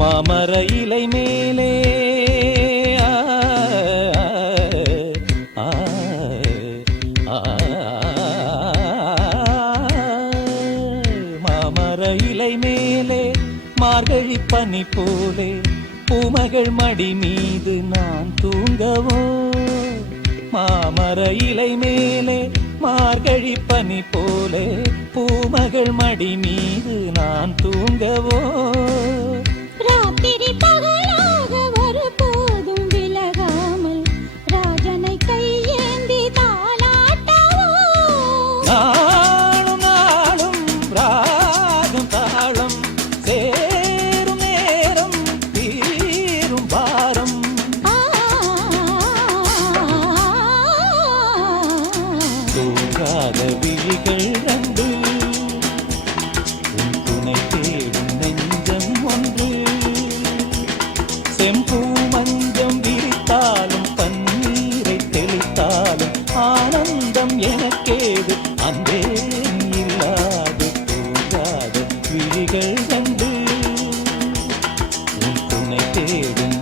மாமர இலை மேலே மாமர இலை மேலே மார்கழி பனி போலே பூமகள் மடி மீது நான் தூங்கவோ மாமர இலை மேலே மார்கழி பனி போலே பூமகள் மடி மீது நான் தூங்கவோ ராத்திரி பகலாக ஒரு போதும் விலகாமல் ராஜனை கையேந்தி தாலாட்டவோ நாளும் நாளும் ராகம் தாளம் சேரும் நேரம் தீரும் பாரம் தூங்காத விழிகள் ரெண்டு உன் துணை தேடும் நெஞ்சம் ஒன்று செம்பூ மஞ்சம் விரித்தாலும் பன்னீரை தெளித்தாலும் ஆனந்தம் எனக்கேது அன்பே இல்லாது தூங்காத விழிகள் ரெண்டு உன் துணை தேடும்